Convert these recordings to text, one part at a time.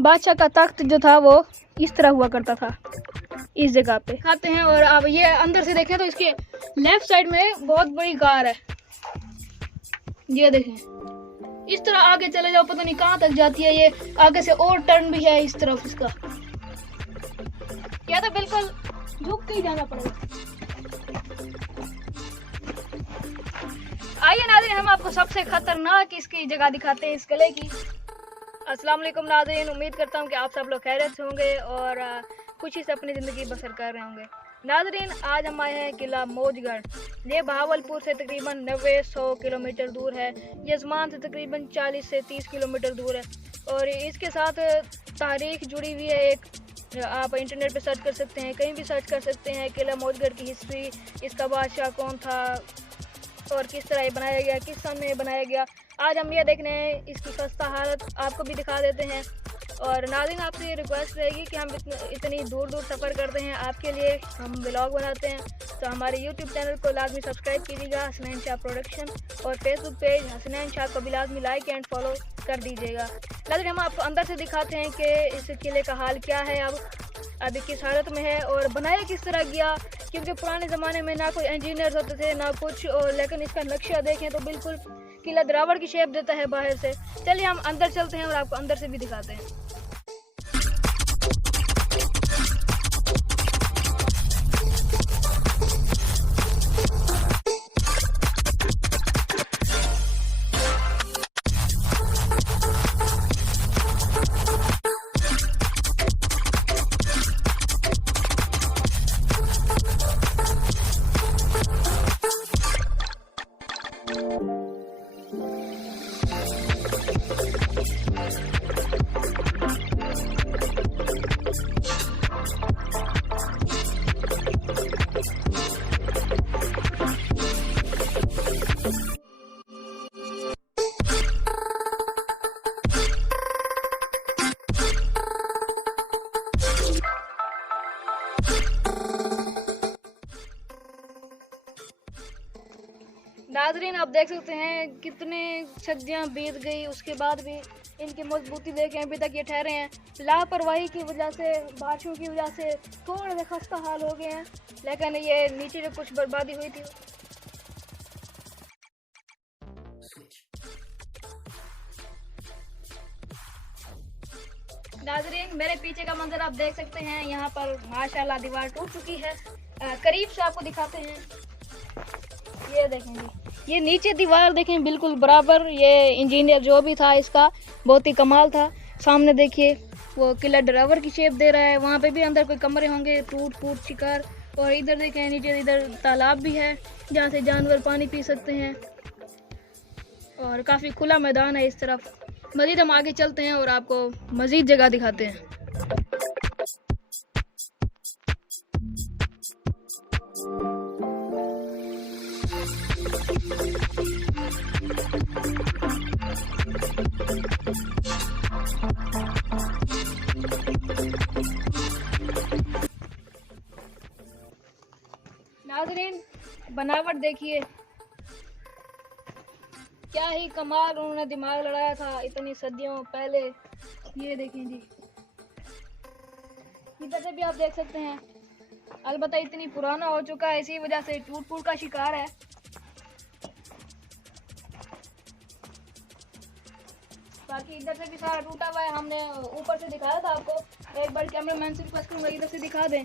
बादशाह का तख्त जो था वो इस तरह हुआ करता था, इस जगह पे खाते हैं। और अब ये अंदर से देखें तो इसके लेफ्ट साइड में बहुत बड़ी गार है, ये देखें। इस तरह आगे चले जाओ, पता नहीं कहाँ तक जाती है ये। आगे से और टर्न भी है इस तरफ इसका, या तो बिल्कुल झुक के ही जाना पड़ेगा। आइए नाज़रीन, हम आपको सबसे खतरनाक इसकी जगह दिखाते हैं, इस किले की। अस्सलाम वालेकुम नाज़रीन, उम्मीद करता हूँ कि आप सब लोग खैरियत से होंगे और खुशी से अपनी ज़िंदगी बसर कर रहे होंगे। नाज़रीन, आज हम आए हैं किला मौजगढ़। ये बहावलपुर से तकरीबन 90-100 किलोमीटर दूर है। यजमान से तकरीबन 40 से 30 किलोमीटर दूर है। और इसके साथ तारीख जुड़ी हुई है एक, आप इंटरनेट पे सर्च कर सकते हैं, कहीं भी सर्च कर सकते हैं किला मौजगढ़ की हिस्ट्री, इसका बादशाह कौन था और किस तरह ये बनाया गया, किस सन में ये बनाया गया। आज हम ये देखने हैं, इसकी खस्ता हालत आपको भी दिखा देते हैं। और नाज़रीन, आपसे ये रिक्वेस्ट रहेगी कि हम इतनी दूर दूर सफ़र करते हैं, आपके लिए हम व्लॉग बनाते हैं, तो हमारे यूट्यूब चैनल को लाजमी सब्सक्राइब कीजिएगा, हसनैन शाह प्रोडक्शन, और फेसबुक पेज हसनैन शाह को भी लाजमी लाइक एंड फॉलो कर दीजिएगा। नाज़रीन, हम आपको अंदर से दिखाते हैं कि इस किले का हाल क्या है, अभी किस हालत में है और बनाया किस तरह गया, क्योंकि पुराने ज़माने में ना कोई इंजीनियर्स होते थे ना कुछ, और लेकिन इसका नक्शा देखें तो बिल्कुल किला द्रावड़ की शेप देता है बाहर से। चलिए हम अंदर चलते हैं और आपको अंदर से भी दिखाते हैं। नाज़रीन, आप देख सकते हैं कितने सदियां बीत गई, उसके बाद भी इनकी मजबूती देखें, अभी तक ये ठहरे हैं। लापरवाही की वजह से, बारिशों की वजह से थोड़े से खस्ता हाल हो गए हैं, लेकिन ये नीचे जो कुछ बर्बादी हुई थी। नाज़रीन, मेरे पीछे का मंजर आप देख सकते हैं, यहाँ पर माशाल्लाह दीवार टूट चुकी है। करीब से आपको दिखाते हैं, ये देखें जी, ये नीचे दीवार देखें बिल्कुल बराबर। ये इंजीनियर जो भी था इसका बहुत ही कमाल था। सामने देखिए वो किला ड्रावर की शेप दे रहा है, वहाँ पे भी अंदर कोई कमरे होंगे टूट फूट शिकार। और इधर देखें नीचे, इधर तालाब भी है जहाँ से जानवर पानी पी सकते हैं, और काफ़ी खुला मैदान है इस तरफ। मज़ीद हम आगे चलते हैं और आपको मज़ीद जगह दिखाते हैं। नाज़रीन, बनावट देखिए, क्या ही कमाल उन्होंने दिमाग लड़ाया था इतनी सदियों पहले। ये देखें जी, इधर से भी आप देख सकते हैं, अलबत्ता इतनी पुराना हो चुका है, इसी वजह से टूट फूट का शिकार है। बाकी इधर से भी सारा टूटा हुआ है। हमने ऊपर से दिखाया था आपको, एक बार कैमरामैन से रिक्वेस्ट करूंगा इधर से दिखा दें।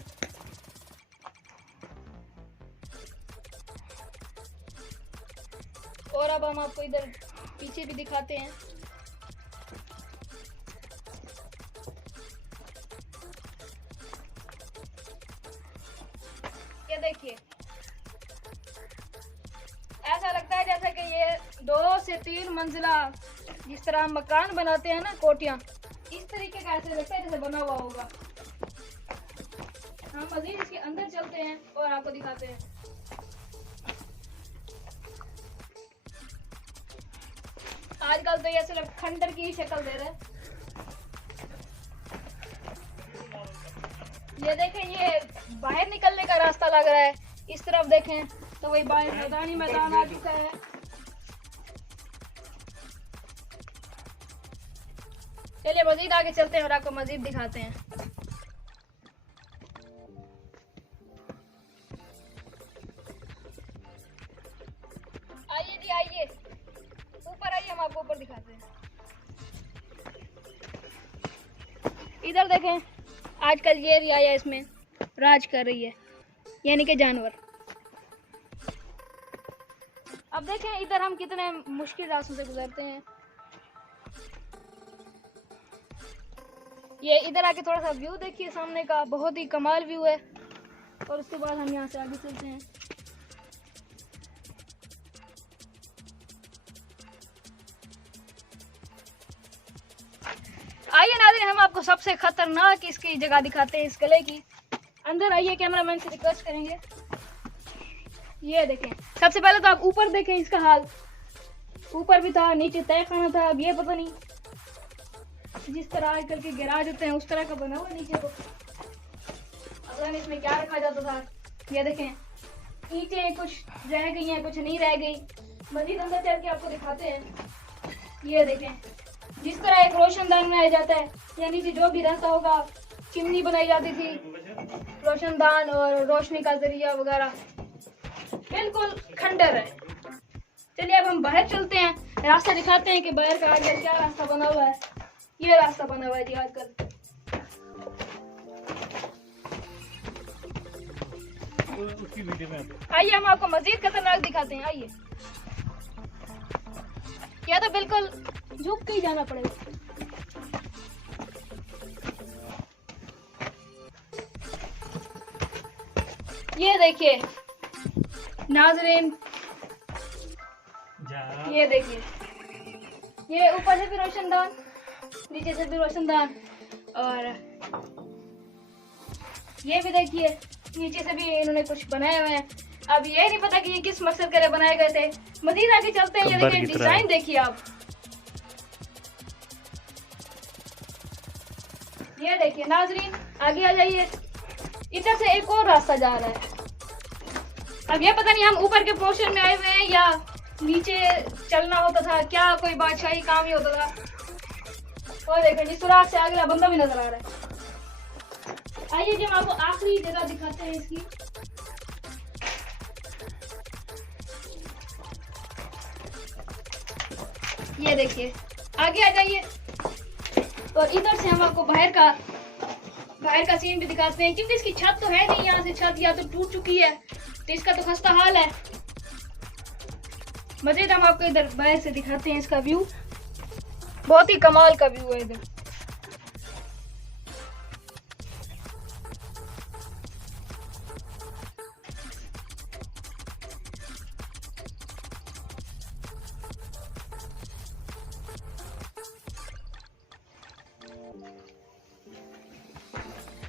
और अब हम आपको इधर पीछे भी दिखाते हैं। ये देखिए, ऐसा लगता है जैसे कि ये 2 से 3 मंजिला, जिस तरह हम मकान बनाते हैं ना, कोठियां, इस तरीके का ऐसे लगता है जैसे बना हुआ होगा। हम मज़ीद इसके अंदर चलते हैं और आपको दिखाते हैं। आजकल तो ये सिर्फ खंडर की ही शक्ल दे रहे हैं। ये देखें, ये बाहर निकलने का रास्ता लग रहा है। इस तरफ देखें तो वही बाहर मैदान ही मैदान आ चुका है। चलिए मजीद आगे चलते हैं और आपको मजीद दिखाते हैं। आइए जी आइए, ऊपर आइए, हम आपको ऊपर दिखाते हैं। इधर देखें, आजकल ये रियाया इसमें राज कर रही है, यानी कि जानवर। अब देखें इधर हम कितने मुश्किल रास्तों से गुजरते हैं। ये इधर आके थोड़ा सा व्यू देखिए सामने का, बहुत ही कमाल व्यू है। और उसके बाद हम यहाँ से आगे चलते हैं। आइए नाज़रीन, हम आपको सबसे खतरनाक इसकी जगह दिखाते हैं, इस किले की। अंदर आइए, कैमरामैन से रिक्वेस्ट करेंगे। ये देखें, सबसे पहले तो आप ऊपर देखें इसका हाल। ऊपर भी था, नीचे तय खाना था। अब ये पता नहीं, जिस तरह आजकल के गैराज होते हैं उस तरह का बना हुआ नीचे को। पता नहीं इसमें क्या रखा जाता था। ये देखें, ईंटें कुछ रह गई हैं, कुछ नहीं रह गई। मजीद अंदर चल के आपको दिखाते हैं। ये देखें, जिस तरह एक रोशनदान बनाया जाता है, यानी कि जो भी रहता होगा, चिमनी बनाई जाती थी, रोशनदान और रोशनी का जरिया वगैरह, बिल्कुल खंडर है। चलिए अब हम बाहर चलते हैं, रास्ता दिखाते हैं कि बाहर का आगे क्या रास्ता बना हुआ है। ये रास्ता बना हुआ है जी आजकल। आइए हम आपको मजीद खतरनाक दिखाते हैं। आइए, या तो बिल्कुल झुक के ही जाना पड़ेगा। ये देखिए नाज़रीन, ये देखिए, ये ऊपर से भी रोशनदान, नीचे से भी रोशनदान, और ये भी देखिए नीचे से भी इन्होंने कुछ बनाए हुए हैं। अब ये नहीं पता कि ये किस मकसद के लिए बनाए गए थे। मजीद आगे चलते हैं। ये देखिए डिजाइन देखिए आप, ये देखिए नाज़रीन, आगे आ जाइए। इधर से एक और रास्ता जा रहा है। अब ये पता नहीं हम ऊपर के पोर्शन में आए हुए हैं या नीचे चलना होता था, क्या कोई बादशाही काम ही होता था। और देखिए जिस सुराख से अगला बंदा भी नजर आ रहा है। आइए जी हम आपको आखिरी जगह दिखाते हैं इसकी। ये देखिए, आगे आ जाइए। और इधर से हम आपको बाहर का सीन भी दिखाते हैं, क्योंकि इसकी छत तो है नहीं। यहाँ से छत या तो टूट चुकी है, तो इसका तो खस्ता हाल है। मजीद हम आपको इधर बाहर से दिखाते हैं इसका व्यू। बहुत ही कमाल का व्यू है इधर।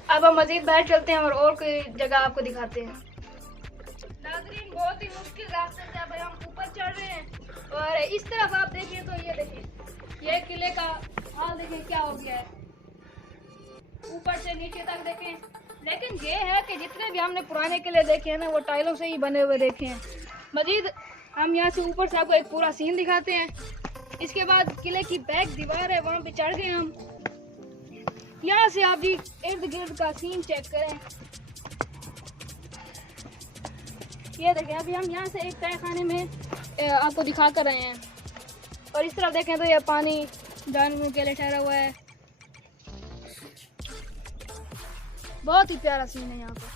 अब हम मजीद बाहर चलते हैं और कोई जगह आपको दिखाते हैं। नाज़रीन, बहुत ही मुश्किल रास्ते से अब हम ऊपर चढ़ रहे हैं। और इस तरफ आप देखिए तो ये देखिए, ये किले का हाल देखिए क्या हो गया है। ऊपर से नीचे तक देखें। लेकिन ये है कि जितने भी हमने पुराने किले देखे हैं ना, वो टाइलों से ही बने हुए देखे हैं। मजीद हम यहाँ से ऊपर से आपको एक पूरा सीन दिखाते हैं। इसके बाद किले की बैक दीवार है, वहाँ पे चढ़ गए हम। यहाँ से आप जी इर्द गिर्द का सीन चेक करें। ये देखें, अभी हम यहाँ से एक तहखाने में आपको दिखा कर रहे हैं। और इस तरफ देखें तो ये पानी जानवरों के लिए ठहरा हुआ है। बहुत ही प्यारा सीन है यहाँ पर।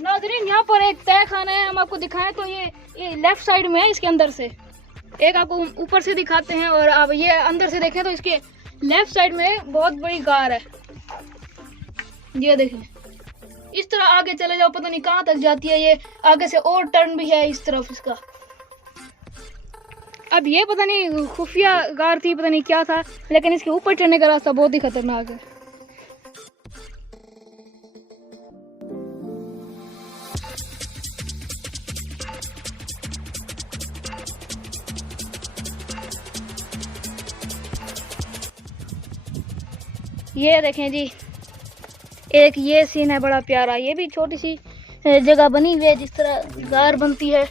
नाज़रीन, यहाँ पर एक तय खाना है, हम आपको दिखाएं तो ये लेफ्ट साइड में है। इसके अंदर से एक आपको ऊपर से दिखाते हैं, और आप ये अंदर से देखें तो इसके लेफ्ट साइड में बहुत बड़ी गार है। ये देखें, इस तरह आगे चले जाओ, पता नहीं कहाँ तक जाती है। ये आगे से और टर्न भी है इस तरफ इसका। अब ये पता नहीं खुफिया गार थी, पता नहीं क्या था, लेकिन इसके ऊपर चढ़ने का रास्ता बहुत ही खतरनाक है। ये देखें जी, एक ये सीन है बड़ा प्यारा। ये भी छोटी सी जगह बनी हुई है जिस तरह गार बनती है,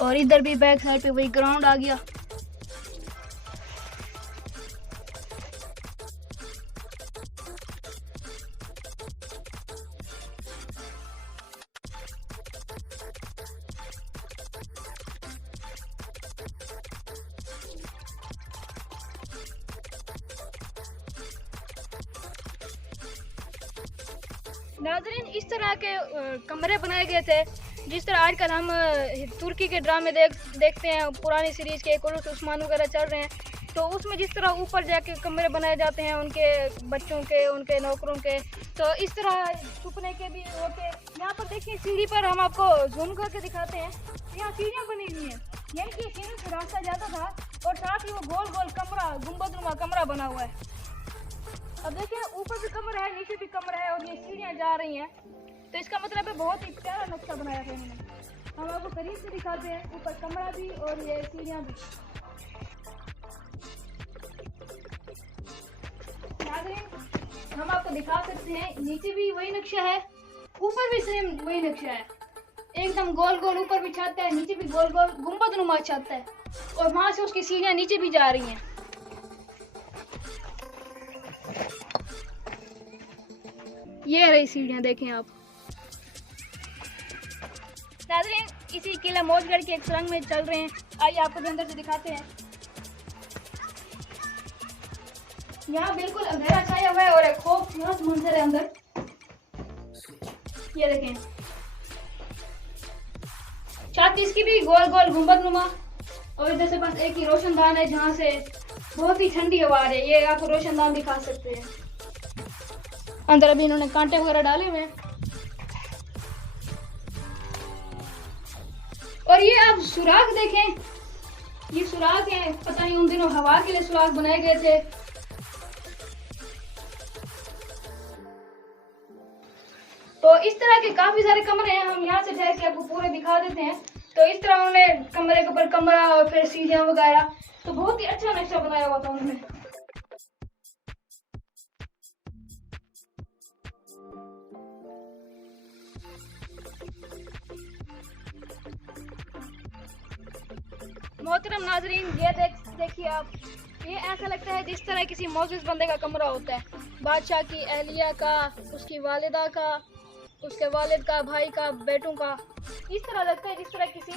और इधर भी बैक साइड पे वही ग्राउंड आ गया। नाज़रीन, इस तरह के कमरे बनाए गए थे जिस तरह आजकल हम तुर्की के ड्रामे देखते हैं, पुरानी सीरीज़ के कुरुस उस्मान वगैरह चल रहे हैं, तो उसमें जिस तरह ऊपर जाके कमरे बनाए जाते हैं उनके बच्चों के, उनके नौकरों के, तो इस तरह छुपने के भी होते। यहाँ पर देखिए सीढ़ी पर हम आपको जूम करके दिखाते हैं, यहाँ सीढ़ियाँ बनी हुई हैं, यानी कि सीढ़ी से रास्ता जाता था और साथ ही वो गोल गोल कमरा, गुंबदनुमा कमरा बना हुआ है। अब देखिए ऊपर भी कमरा है, नीचे भी कमरा है, और ये सीढ़ियाँ जा रही हैं, तो इसका मतलब है बहुत ही प्यारा नक्शा बनाया था इन्होंने। हम आपको करीब से दिखाते हैं, ऊपर कमरा भी और ये सीढ़ियाँ भी। नाज़रीन, हम आपको दिखा सकते हैं नीचे भी वही नक्शा है, ऊपर भी सेम वही नक्शा है, एकदम गोल गोल ऊपर भी छत है, नीचे भी गोल गोल गुंबदनुमा छत है, और वहाँ से उसकी सीढ़ियाँ नीचे भी जा रही हैं। ये रही सीढ़ियाँ, देखें आप। नाज़रीन, इसी किला मौजगढ़ के एक सुरंग में चल रहे हैं, आइए आपको भी अंदर से दिखाते हैं। यहाँ बिल्कुल अंधेरा छाया हुआ है और एक खूबसूरत मंजर है अंदर। ये देखें, छत इसकी भी गोल गोल गुंबदनुमा, और इधर से बस एक ही रोशनदान है जहाँ से बहुत ही ठंडी हवा आ रही है। ये आपको रोशनदान दिखा सकते हैं। अंदर अभी इन्होंने कांटे वगैरह डाले हुए हैं, और ये आप सुराख देखें, ये सुराख है, पता नहीं उन दिनों हवा के लिए सुराख बनाए गए थे। तो इस तरह के काफी सारे कमरे हैं, हम यहाँ से ठहर के आपको पूरे दिखा देते हैं। तो इस तरह उन्होंने कमरे के ऊपर कमरा और फिर सीढ़ियाँ वगैरह, तो बहुत ही अच्छा नक्शा बनाया हुआ था उन्होंने। मोहतरम नाजरीन, ये देखिए आप, ये ऐसा लगता है जिस तरह किसी मौजूद बंदे का कमरा होता है, बादशाह की अहलिया का, उसकी वालिदा का, उसके वालिद का, भाई का, बेटों का, इस तरह लगता है जिस तरह किसी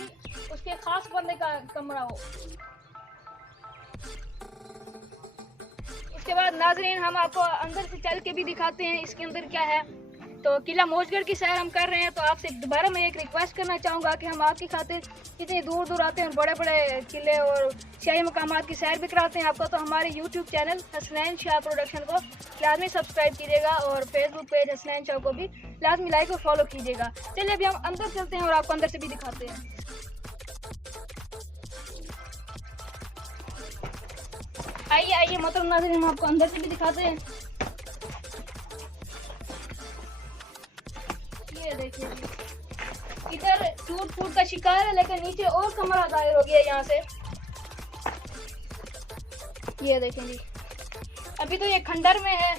उसके खास बंदे का कमरा हो। उसके बाद नाजरीन, हम आपको अंदर से चल के भी दिखाते हैं इसके अंदर क्या है। तो किला मौजगढ़ की सैर हम कर रहे हैं, तो आपसे दोबारा मैं एक रिक्वेस्ट करना चाहूँगा कि हम आपकी खातिर इतनी दूर दूर आते हैं, बड़े बड़े किले और शाही मकामात की सैर भी कराते हैं आपको, तो हमारे YouTube channel Hasnain Shah production को लाजमी सब्सक्राइब कीजिएगा, और फेसबुक पेज हसनैन शाह को भी लाजमी लाइक और फॉलो कीजिएगा। चलिए अभी हम अंदर चलते हैं और आपको अंदर से भी दिखाते हैं। आइए आइए मोहतरम नाज़रीन, हम आपको अंदर से भी दिखाते हैं। ये देखिए, इधर टूट फूट का शिकार है, लेकिन नीचे और कमरा दायर हो गया यहाँ से। ये देखें जी, अभी तो ये खंडर में है,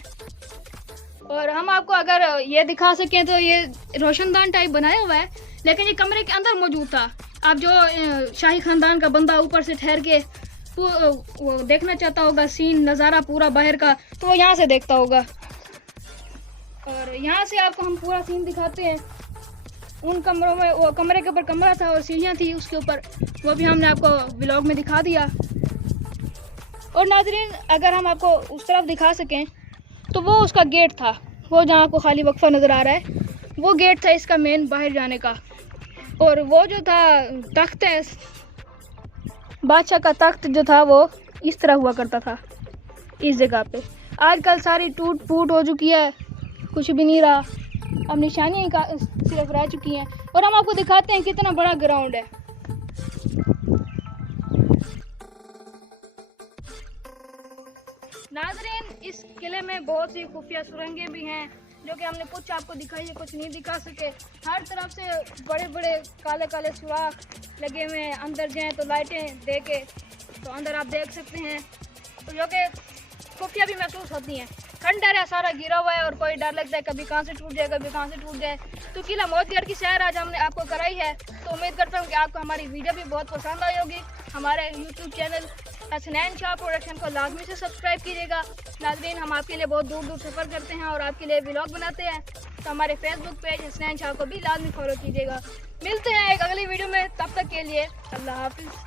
और हम आपको अगर ये दिखा सकें तो ये रोशनदान टाइप बनाया हुआ है, लेकिन ये कमरे के अंदर मौजूद था। आप जो शाही खानदान का बंदा ऊपर से ठहर के वो देखना चाहता होगा सीन नज़ारा पूरा बाहर का, तो वो यहाँ से देखता होगा। और यहाँ से आपको हम पूरा सीन दिखाते हैं। उन कमरों में, वो कमरे के ऊपर कमरा था और सीढ़ियाँ थी उसके ऊपर, वो भी हमने आपको व्लॉग में दिखा दिया। और नाजरीन, अगर हम आपको उस तरफ दिखा सकें तो वो उसका गेट था, वो जहाँ आपको खाली वक्फा नज़र आ रहा है, वो गेट था इसका मेन बाहर जाने का। और वो जो था तख्त है, बादशाह का तख्त जो था वो इस तरह हुआ करता था इस जगह पे। आजकल सारी टूट फूट हो चुकी है, कुछ भी नहीं रहा, अब निशानियाँ ही सिर्फ रह चुकी हैं। और हम आपको दिखाते हैं कितना बड़ा ग्राउंड है। नाज़रीन, इस किले में बहुत सी खुफिया सुरंगें भी हैं जो कि हमने कुछ आपको दिखाई है, कुछ नहीं दिखा सके। हर तरफ से बड़े बड़े काले काले सुराख लगे हुए हैं। अंदर जाएं तो लाइटें दे के तो अंदर आप देख सकते हैं, तो जो कि खुफिया भी महसूस होती हैं। खंडर है, सारा गिरा हुआ है और कोई डर लगता है कभी कहाँ से टूट जाए, कभी कहाँ से टूट जाए। तो किला मोतीगढ़ की सैर आज हमने आपको कराई है, तो उम्मीद करता हूँ कि आपको हमारी वीडियो भी बहुत पसंद आई होगी। हमारे YouTube channel Hasnain Shah production को लाजमी से सब्सक्राइब कीजिएगा। नाज़रीन, हम आपके लिए बहुत दूर दूर सफ़र करते हैं और आपके लिए व्लॉग बनाते हैं, तो हमारे फेसबुक पेज हसनैन शाह को भी लाजमी फॉलो कीजिएगा। मिलते हैं एक अगली वीडियो में, तब तक के लिए अल्लाह हाफिज़।